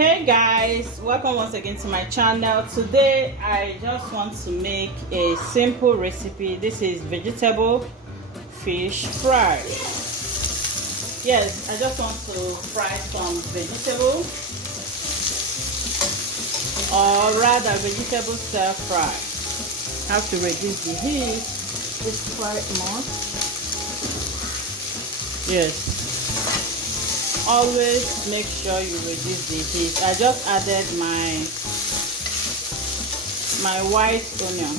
Hey guys, welcome once again to my channel. Today I just want to make a simple recipe. This is vegetable fish fry. Yes, I just want to fry some vegetable, or rather vegetable stir fry. I have to reduce the heat. It's quite much. Yes, always make sure you reduce the heat. I just added my white onion.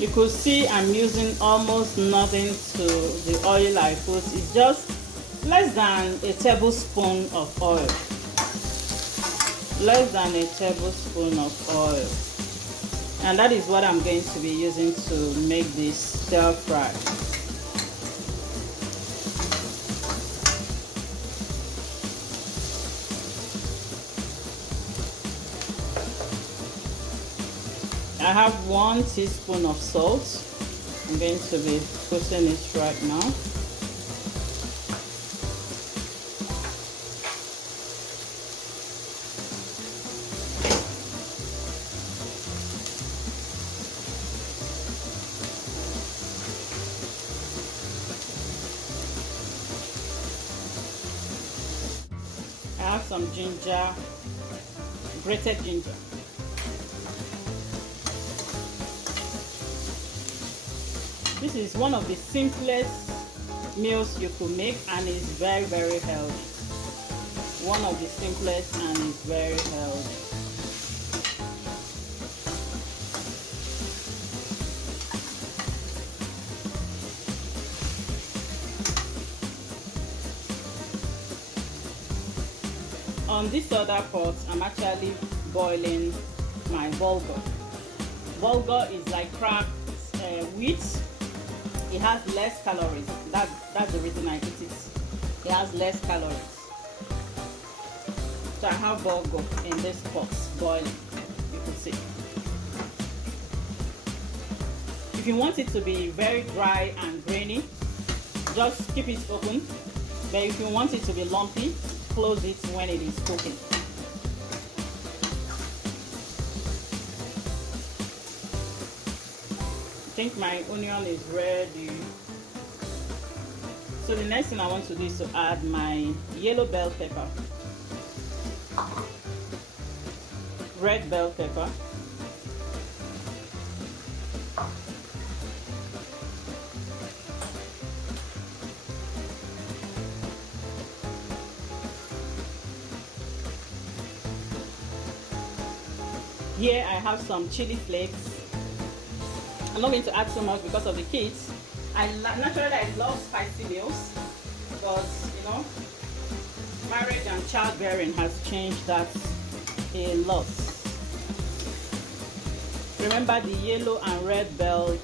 You could see I'm using almost nothing to the oil I put. It's just less than a tablespoon of oil. Less than a tablespoon of oil. And that is what I'm going to be using to make this stir fry. I have 1 teaspoon of salt. I'm going to be putting it right now. I have some ginger, grated ginger. This is one of the simplest meals you could make, and is very, very healthy. One of the simplest and is very healthy. On this other pot, I'm actually boiling my bulgur. Bulgur is like cracked wheat. It has less calories. That's the reason I eat it. It has less calories. So I have bulgur in this pot boiling. You can see. If you want it to be very dry and grainy, just keep it open. But if you want it to be lumpy, close it when it is cooking. I think my onion is ready. So the next thing I want to do is to add my yellow bell pepper, red bell pepper, here I have some chili flakes. I'm not going to add so much because of the kids. Naturally I love spicy meals, but you know, marriage and childbearing has changed that a lot. Remember, the yellow and red bell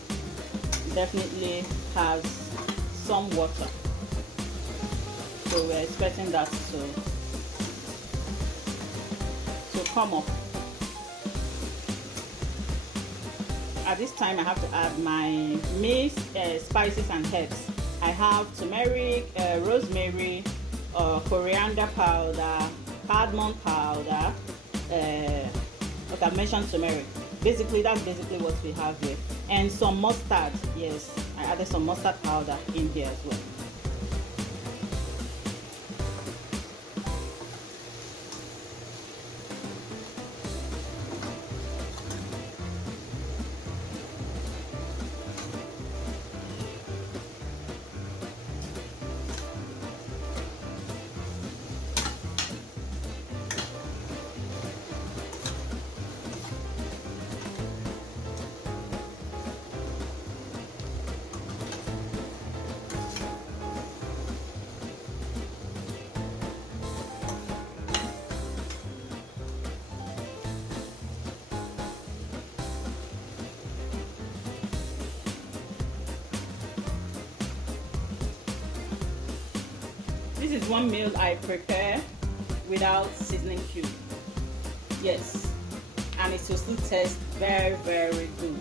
definitely has some water, so we're expecting that to come up. At this time I have to add my mixed spices and herbs. I have turmeric, rosemary, coriander powder, cardamom powder. Okay, I mentioned turmeric. Basically, that's basically what we have here. And some mustard. Yes, I added some mustard powder in here as well. This is one meal I prepare without seasoning cube. Yes, and it will still taste very, very good.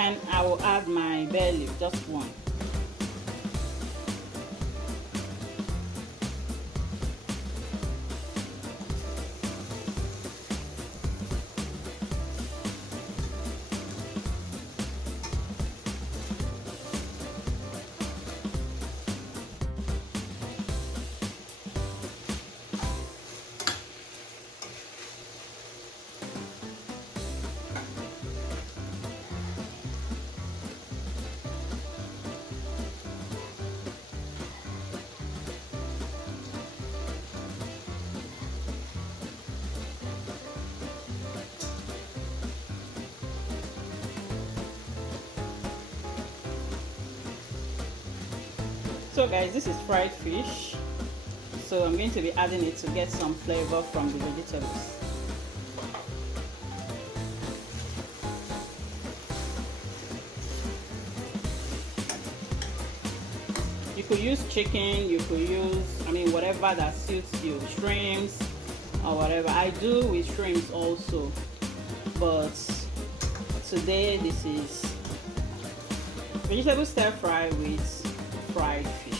and I will add my bay leaf, just one. So guys, this is fried fish, so I'm going to be adding it to get some flavor from the vegetables. You could use chicken, you could use, whatever that suits you, shrimps or whatever. I do with shrimps also, but today this is vegetable stir fry with fried fish.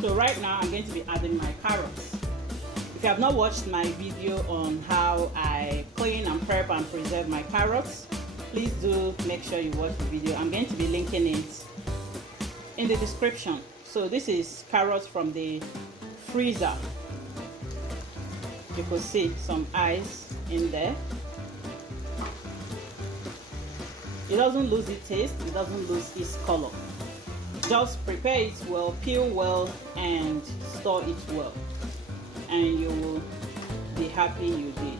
So right now I'm going to be adding my carrots. If you have not watched my video on how I clean and prep and preserve my carrots, please do make sure you watch the video. I'm going to be linking it in the description. So this is carrots from the freezer. You could see some ice in there. It doesn't lose its taste, it doesn't lose its color. Just prepare it well, peel well, and store it well, and you will be happy you did.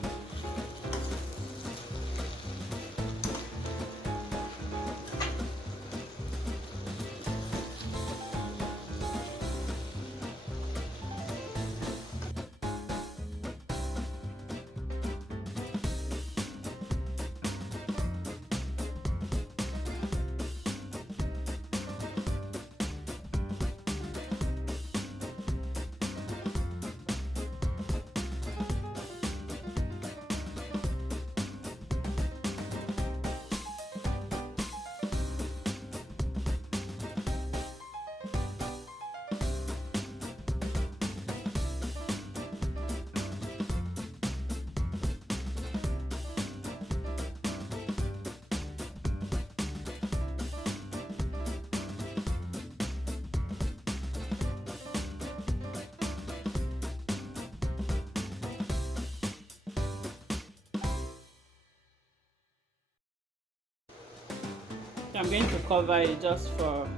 I'm going to cover it just for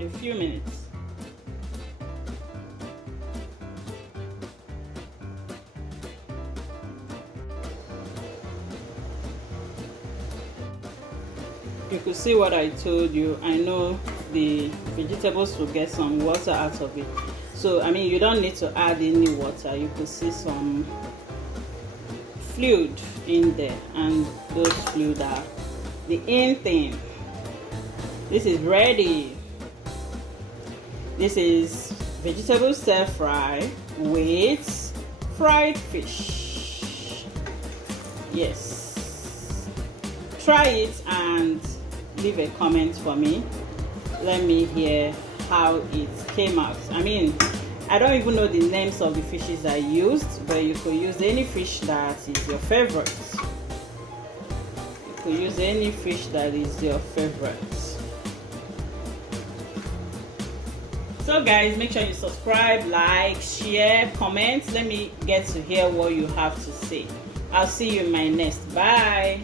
a few minutes. You could see what I told you. I know the vegetables will get some water out of it. So, you don't need to add any water. You could see some fluid in there, and those fluid are the in thing. This is ready. This is vegetable stir fry with fried fish. Yes. Try it and leave a comment for me. Let me hear how it came out. I don't even know the names of the fishes I used, but you could use any fish that is your favorite. You could use any fish that is your favorite. So guys, make sure you subscribe, like, share, comment. Let me get to hear what you have to say. I'll see you in my next. Bye.